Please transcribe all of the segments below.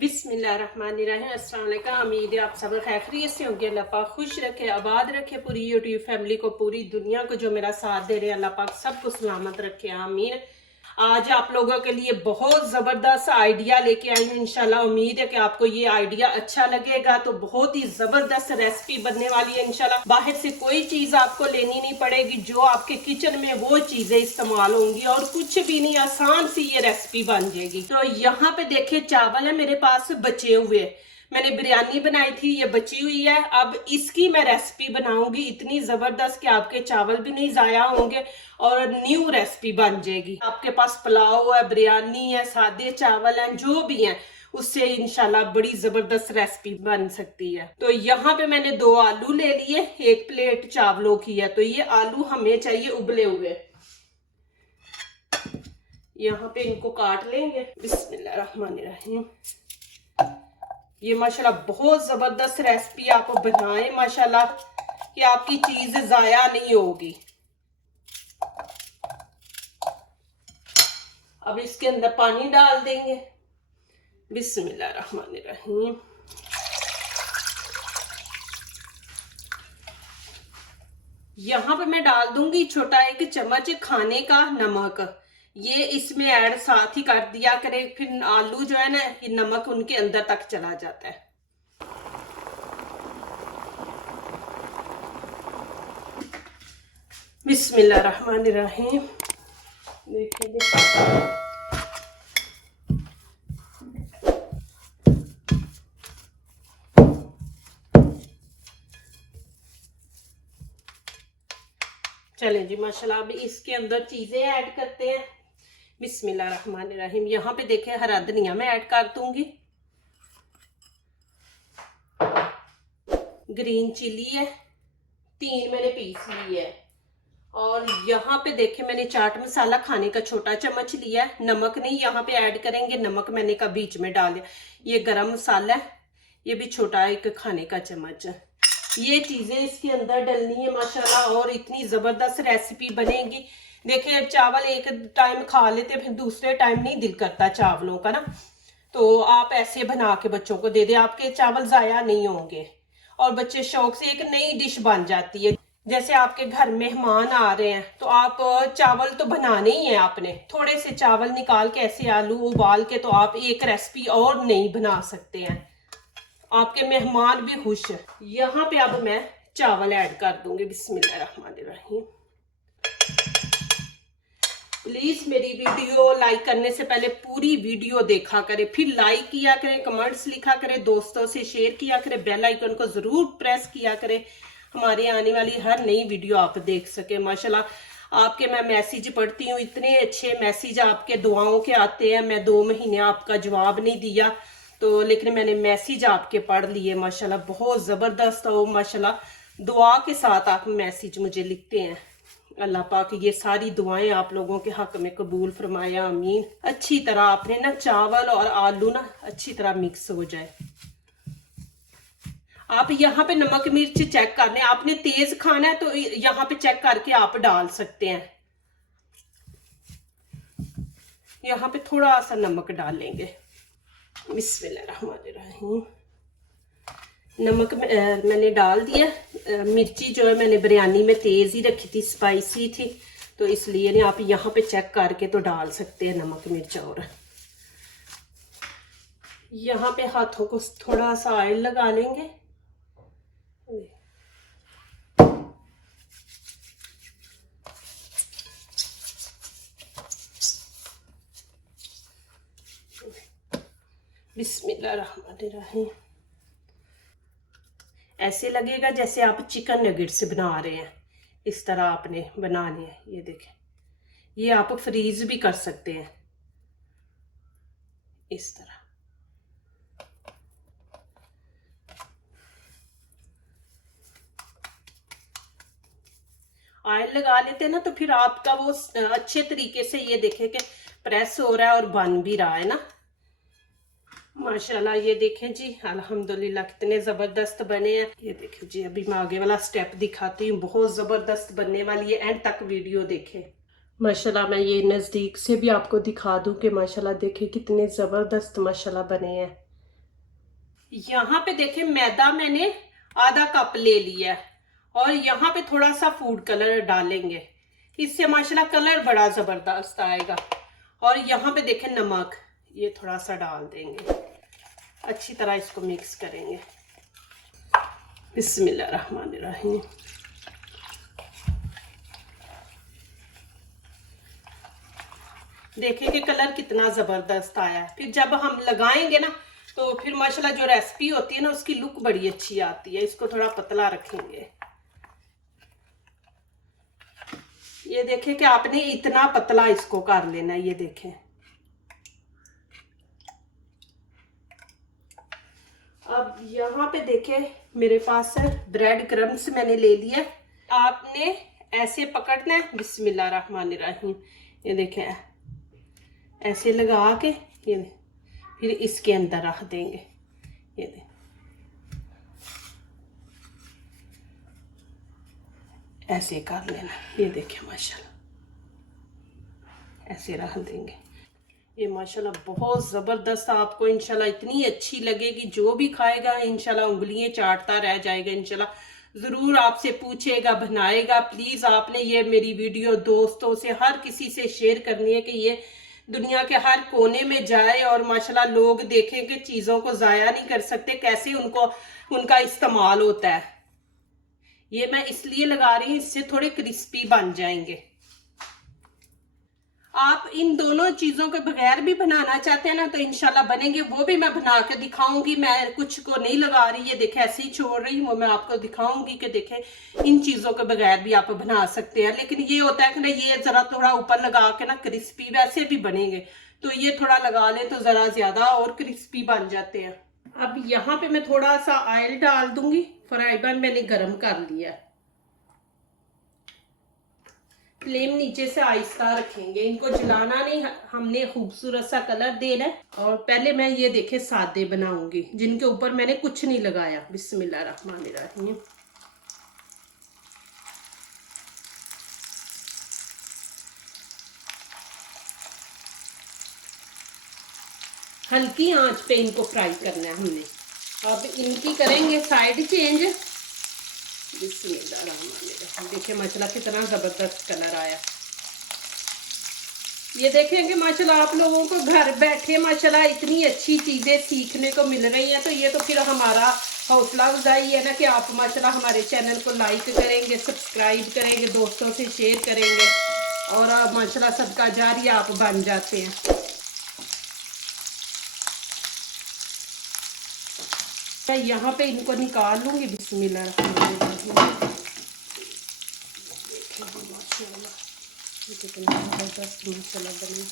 बिस्मिल्लाहिर्रहमानिर्रहीम। अस्सलाम वालेकुम। उम्मीद है आप सब खैरियत से होंगे। अल्लाह पाक खुश रखे, आबाद रखे पूरी यूट्यूब फैमिली को, पूरी दुनिया को जो मेरा साथ दे रहे हैं अल्लाह पाक सबको सलामत रखे, आमीन। आज आप लोगों के लिए बहुत ज़बरदस्त आइडिया लेके आई हूँ। इंशाल्लाह उम्मीद है कि आपको ये आइडिया अच्छा लगेगा। तो बहुत ही ज़बरदस्त रेसिपी बनने वाली है इंशाल्लाह। बाहर से कोई चीज़ आपको लेनी नहीं पड़ेगी, जो आपके किचन में वो चीज़ें इस्तेमाल होंगी और कुछ भी नहीं, आसान सी ये रेसिपी बन जाएगी। तो यहाँ पे देखिए चावल है मेरे पास बचे हुए, मैंने बिरयानी बनाई थी, ये बची हुई है। अब इसकी मैं रेसिपी बनाऊंगी इतनी जबरदस्त कि आपके चावल भी नहीं जाया होंगे और न्यू रेसिपी बन जाएगी। आपके पास पुलाव है, बिरयानी है, सादे चावल हैं, जो भी हैं, उससे इंशाल्लाह बड़ी जबरदस्त रेसिपी बन सकती है। तो यहाँ पे मैंने 2 आलू ले लिए, 1 प्लेट चावलों की है। तो ये आलू हमें चाहिए उबले हुए। यहाँ पे इनको काट लेंगे। बिस्मिल्लाहिर्रहमानिर्रहीम। ये माशाल्लाह बहुत जबरदस्त रेसिपी आप बनाएं माशाल्लाह कि आपकी चीज जाया नहीं होगी। अब इसके अंदर पानी डाल देंगे। बिस्मिल्लाहिर्रहमानिर्रहीम। यहाँ पे मैं डाल दूंगी छोटा 1 चम्मच खाने का नमक। ये इसमें ऐड साथ ही कर दिया करे, फिर आलू जो है ना, ये नमक उनके अंदर तक चला जाता है। बिस्मिल्लाहिर्रहमानिर्रहीम। देखिए चलें जी माशाल्लाह। अब इसके अंदर चीजें ऐड करते हैं। बिस्मिल्लाहिर्रहमानिर्रहीम। यहाँ पे देखें हरा धनिया मैं ऐड कर दूंगी, ग्रीन चिली है 3 मैंने पीस ली है, और यहाँ पे देखें मैंने चाट मसाला खाने का छोटा चम्मच लिया है। नमक नहीं यहाँ पे ऐड करेंगे, नमक मैंने का बीच में डाल दिया। ये गरम मसाला है, ये भी छोटा 1 खाने का चम्मच। ये चीजें इसके अंदर डलनी है माशाल्लाह, और इतनी जबरदस्त रेसिपी बनेगी। देखिए चावल एक टाइम खा लेते, फिर दूसरे टाइम नहीं दिल करता चावलों का ना, तो आप ऐसे बना के बच्चों को दे दे, आपके चावल जाया नहीं होंगे और बच्चे शौक से एक नई डिश बन जाती है। जैसे आपके घर मेहमान आ रहे हैं तो आप चावल तो बनाने ही है आपने, थोड़े से चावल निकाल के ऐसे आलू उबाल के तो आप एक रेसिपी और नहीं बना सकते हैं, आपके मेहमान भी खुश है। यहाँ पे अब मैं चावल ऐड कर दूंगी। बिस्मिल्लाहिर्रहमानिर्रहीम। प्लीज मेरी वीडियो लाइक करने से पहले पूरी वीडियो देखा करें, फिर लाइक किया करें, कमेंट्स लिखा करें, दोस्तों से शेयर किया करें, बेल आइकन को जरूर प्रेस किया करें, हमारी आने वाली हर नई वीडियो आप देख सके। माशाल्लाह आपके मैं मैसेज पढ़ती हूँ, इतने अच्छे मैसेज आपके दुआओं के आते हैं। मैं 2 महीने आपका जवाब नहीं दिया तो, लेकिन मैंने मैसेज आपके पढ़ लिए माशाल्लाह, बहुत ज़बरदस्त हो माशाल्लाह। दुआ के साथ आप मैसेज मुझे लिखते हैं। अल्लाह पाक ये सारी दुआएं आप लोगों के हक में कबूल फरमाया, आमीन। अच्छी तरह आपने ना चावल और आलू ना अच्छी तरह मिक्स हो जाए। आप यहाँ पे नमक मिर्च चेक करने, आपने तेज खाना है तो यहाँ पे चेक करके आप डाल सकते हैं। यहाँ पे थोड़ा सा नमक डाल लेंगे। बिस्मिल्लाहिर्रहमानिर्रहीम। नमक मैंने डाल दिया। मिर्ची जो है मैंने बिरयानी में तेज ही रखी थी, स्पाइसी थी, तो इसलिए नहीं, आप यहाँ पे चेक करके तो डाल सकते हैं नमक मिर्च। और यहाँ पे हाथों को थोड़ा सा ऑयल लगा लेंगे। बिस्मिल्लाहिर्रहमानिर्रहीम। ऐसे लगेगा जैसे आप चिकन नगेट्स बना रहे हैं, इस तरह आपने बनाने हैं। ये देखें, ये आप फ्रीज भी कर सकते हैं इस तरह। ऑयल लगा लेते हैं ना तो फिर आपका वो अच्छे तरीके से ये देखें कि प्रेस हो रहा है और बन भी रहा है ना माशाल्लाह। ये देखें जी अल्हम्दुलिल्लाह कितने ज़बरदस्त बने हैं। ये देखें जी, अभी मैं आगे वाला स्टेप दिखाती हूँ, बहुत ज़बरदस्त बनने वाली है, एंड तक वीडियो देखें। माशाल्लाह मैं ये नज़दीक से भी आपको दिखा दूँ कि माशाल्लाह देखें कितने ज़बरदस्त माशाल्लाह बने हैं। यहाँ पे देखें मैदा मैंने आधा कप ले लिया है और यहाँ पे थोड़ा सा फूड कलर डालेंगे, इससे माशाल्लाह कलर बड़ा जबरदस्त आएगा। और यहाँ पे देखें नमक, ये थोड़ा सा डाल देंगे, अच्छी तरह इसको मिक्स करेंगे। बिस्मिल्लाहिर्रहमानिर्रहीम। देखें कि कलर कितना जबरदस्त आया है। फिर जब हम लगाएंगे ना तो फिर माशाल्लाह जो रेसिपी होती है ना उसकी लुक बड़ी अच्छी आती है। इसको थोड़ा पतला रखेंगे। ये देखें कि आपने इतना पतला इसको कर लेना है। ये देखें, अब यहाँ पे देखें मेरे पास ब्रेड क्रम्स मैंने ले लिया। आपने ऐसे पकड़ना है, बिस्मिल्लाहिर्रहमानिर्रहीम। ये देखें ऐसे लगा के ये फिर इसके अंदर रख देंगे। ये देखें ऐसे कर लेना। ये देखें माशाल्लाह ऐसे रख देंगे। ये माशाल्लाह बहुत ज़बरदस्त, आपको इंशाल्लाह इतनी अच्छी लगेगी, जो भी खाएगा इंशाल्लाह उंगलियां चाटता रह जाएगा। इंशाल्लाह ज़रूर आपसे पूछेगा, बनाएगा। प्लीज़ आपने ये मेरी वीडियो दोस्तों से, हर किसी से शेयर करनी है कि ये दुनिया के हर कोने में जाए और माशाल्लाह लोग देखें कि चीज़ों को ज़ाया नहीं कर सकते, कैसे उनका इस्तेमाल होता है। ये मैं इसलिए लगा रही हूँ, इससे थोड़े क्रिस्पी बन जाएंगे। आप इन दोनों चीज़ों के बगैर भी बनाना चाहते हैं ना तो इंशाल्लाह बनेंगे, वो भी मैं बना के दिखाऊंगी। मैं कुछ को नहीं लगा रही, ये देखें ऐसे ही छोड़ रही हूँ, वो मैं आपको दिखाऊंगी कि देखें इन चीज़ों के बगैर भी आप बना सकते हैं। लेकिन ये होता है कि ना ये ज़रा थोड़ा ऊपर लगा के ना क्रिस्पी वैसे भी बनेंगे, तो ये थोड़ा लगा लें तो ज़रा ज़्यादा और क्रिस्पी बन जाते हैं। अब यहाँ पे मैं थोड़ा सा ऑयल डाल दूंगी। फ्राई पैन मैंने गर्म कर लिया। फ्लेम नीचे से आहिस्ता रखेंगे, इनको जलाना नहीं, हमने खूबसूरत सा कलर देना है। और पहले मैं ये देखे सादे बनाऊंगी जिनके ऊपर मैंने कुछ नहीं लगाया। बिस्मिल्लाहिर्रहमानिर्रहीम। हल्की आंच पे इनको फ्राई करना है हमने। अब इनकी करेंगे साइड चेंज। बिस्मिल्लाहिर्रहमानिर्रहीम। देखिए माशाल्लाह कितना जबरदस्त कलर आया। ये देखेंगे माशाल्लाह आप लोगों को घर बैठे माशाल्लाह इतनी अच्छी चीजें सीखने को मिल रही हैं, तो ये तो फिर हमारा हौसला अफजाई है ना कि आप माशाल्लाह हमारे चैनल को लाइक करेंगे, सब्सक्राइब करेंगे, दोस्तों से शेयर करेंगे और माशाल्लाह सबका जारिया आप बन जाते हैं। मैं यहाँ पे इनको निकाल लूंगी। बिस्मिल्लाहिर्रहमानिर्रहीम। माशाल्लाह कितना जबरदस्त मसाला बने।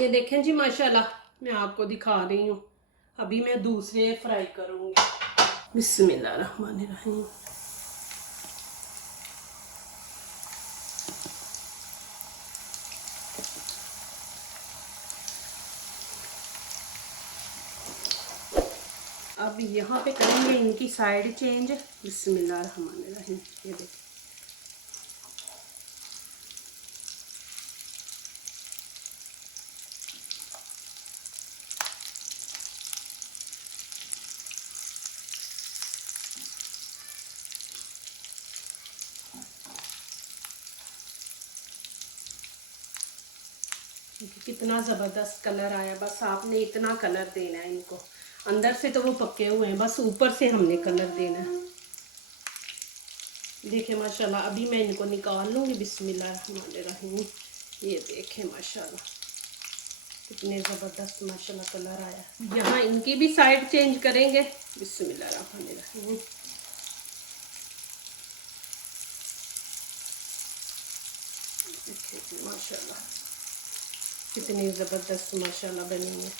ये देखें जी माशाल्लाह, मैं आपको दिखा रही हूँ। अभी मैं दूसरे फ्राई करूंगी। बिस्मिल्लाहिर्रहमानिर्रहीम। अब यहाँ पे करेंगे इनकी साइड चेंज। बिस्मिल्लाहिर्रहमानिर्रहीम। ये देखिए कितना ज़बरदस्त कलर आया। बस आपने इतना कलर देना है इनको। अंदर से तो वो पके हुए हैं, बस ऊपर से हमने कलर देना है। देखिए माशाल्लाह अभी मैं इनको निकाल लूँगी। बिस्मिल्लाहिर्रहमानिर्रहीम। ये देखें माशाल्लाह कितने ज़बरदस्त माशाल्लाह कलर आया। यहाँ इनकी भी साइड चेंज करेंगे। बिस्मिल्लाहिर्रहमानिर्रहीम। देखिए माशाल्लाह कितनी ज़बरदस्त माशाल्लाह बनी है।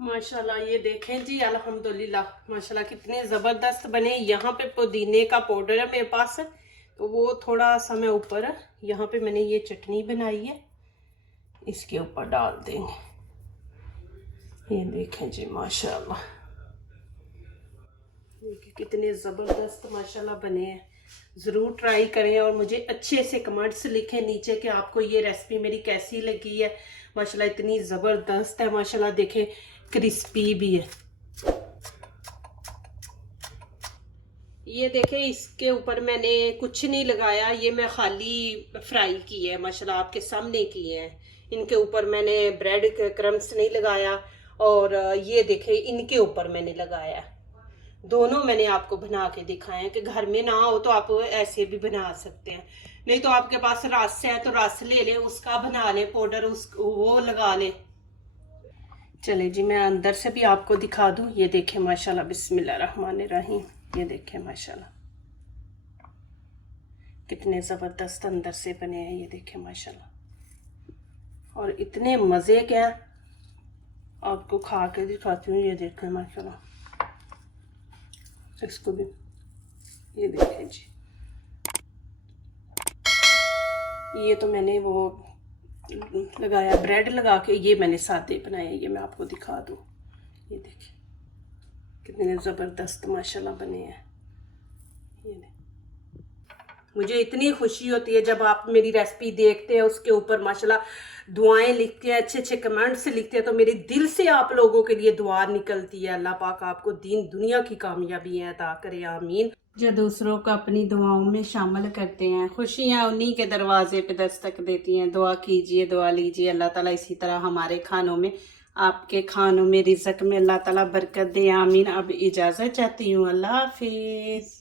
माशाल्लाह ये देखें जी अल्हम्दुलिल्लाह माशाल्लाह कितने ज़बरदस्त बने। यहाँ पे पुदीने का पाउडर है मेरे पास, तो वो थोड़ा सा मैं ऊपर, यहाँ पे मैंने ये चटनी बनाई है, इसके ऊपर डाल देंगे। ये देखें जी माशाल्लाह देखिए कितने ज़बरदस्त माशाल्लाह बने हैं। ज़रूर ट्राई करें और मुझे अच्छे से कमेंट्स लिखें नीचे कि आपको ये रेसिपी मेरी कैसी लगी है। माशाल्लाह इतनी ज़बरदस्त है, माशाल्लाह देखें क्रिस्पी भी है। ये देखें इसके ऊपर मैंने कुछ नहीं लगाया, ये मैं खाली फ्राई की है, माशाल्लाह आपके सामने की है। इनके ऊपर मैंने ब्रेड क्रम्स नहीं लगाया और ये देखें इनके ऊपर मैंने लगाया। दोनों मैंने आपको बना के दिखाए हैं कि घर में ना हो तो आप ऐसे भी बना सकते हैं, नहीं तो आपके पास रस है तो रस ले ले, उसका बना ले पाउडर, उस वो लगा ले। चले जी मैं अंदर से भी आपको दिखा दूं। ये देखें माशाल्लाह बिस्मिल्लाहिर्रहमानिर्रहीम, ये देखें माशाल्लाह कितने ज़बरदस्त अंदर से बने हैं। ये देखें माशाल्लाह और इतने मज़े के हैं, आपको खा के दिखाती हूँ। ये देखें माशाल्लाह, इसको भी ये देखें जी। ये तो मैंने वो लगाया ब्रेड लगा के, ये मैंने सादे बनाए, ये मैं आपको दिखा दूँ। ये देखें कितने ज़बरदस्त माशाल्लाह बने हैं। ये मुझे इतनी खुशी होती है जब आप मेरी रेसिपी देखते हैं, उसके ऊपर माशाल्लाह दुआएं लिखते हैं, अच्छे अच्छे कमेंट्स लिखते हैं, तो मेरे दिल से आप लोगों के लिए दुआ निकलती है। अल्लाह पाक आपको दीन दुनिया की कामयाबी अता करे, आमीन। जो दूसरों को अपनी दुआओं में शामिल करते हैं, खुशियाँ उन्हीं के दरवाजे पे दस्तक देती हैं। दुआ कीजिए, दुआ लीजिए, अल्लाह ताला इसी तरह हमारे खानों में, आपके खानों में, रिज़्क में अल्लाह ताला बरकत दे, आमीन। अब इजाज़त चाहती हूँ, अल्लाह हाफिज़।